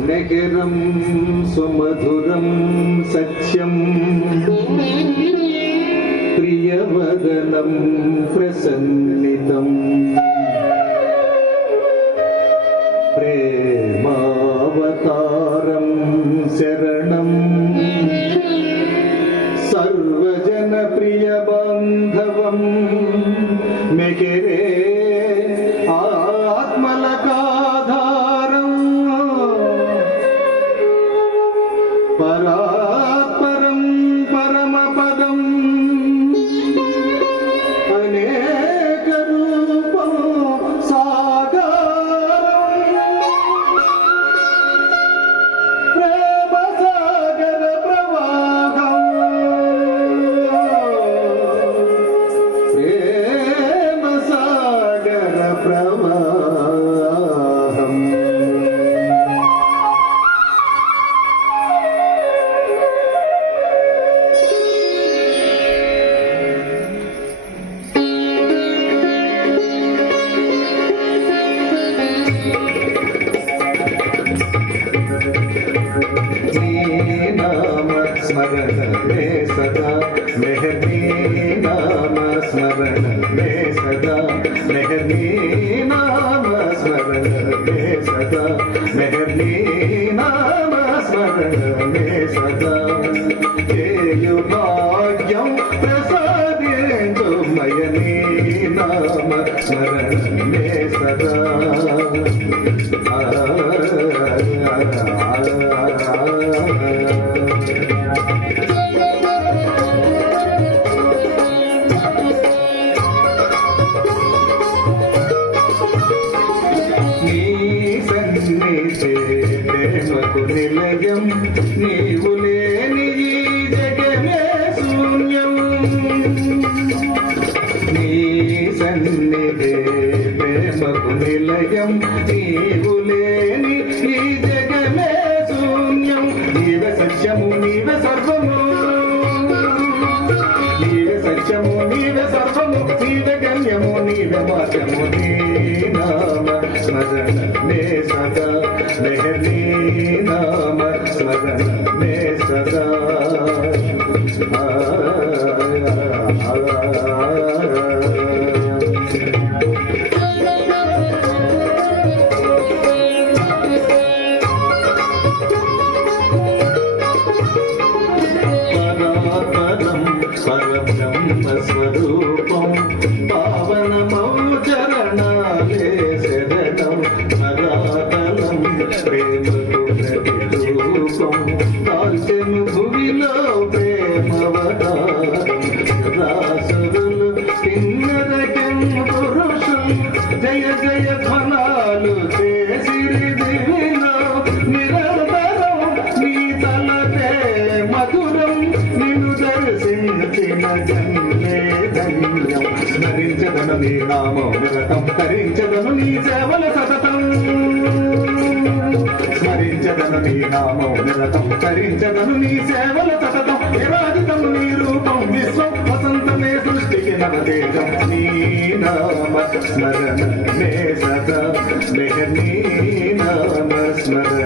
నగరం సుమధురం సత్యం ప్రియవదనం ప్రసన్నితం ప్రేమావతారం శరణం సర్వజన ప్రియ బాంధవం మెకిరే ఆత్మలకాధారం పరాత్పరం పరమపదం అనేక రూపం సాగరం ప్రేమ సాగర ప్రవాహం ప్రేమ సాగర ప్రవాహం स्मरण में सदा मेहरनी नाम स्मरण में सदा मेहरनी नाम स्मरण में सदा मेहरनी नाम स्मरण में सदा ये भाग्यम प्रसादिंचु मयनी नाम स्मरण में सदा ప్రేమకు నిలయం నీవు లేని ఈ జగమే శూన్యం నీ సన్నిధే ప్రేమకు నిలయం నీవు లేని ఈ జగమే శూన్యం నీవే సత్యము నీవే సర్వము నీవే సత్యము నీవే సర్వము నీవే గమ్యము నీవే మార్గము నీ నామ స్మరణ మే సదా मेहरनी नाम स्मरण में सदा परापरम परब्रह्म स्वरूपम पावनमौ चरणाले शरणं धरातलं ప్రేమకు ప్రతిరూపం కాల్చెను భువిలో ప్రేమవతారం రాసురులు కిన్నెరకెం పురుషులు జయ జయ ధ్వనాలు చేసిరి దివిలో నిరంతరం నీ తలపే మధురం నిన్ను దర్శించిన జన్మే ధన్యం స్మరించదను నీ నామం నిరతం తరించదను నీ సేవల సతతం స్మరించదను నీ నామం నిరతం తరించదను నీ సేవల సతతం విరాజితం నీ రూపం విశ్వం వసంతమే సృష్టికి నవతేజం నీ నామ స్మరణ మే సదా మెహర్నీ నామ స్మరణ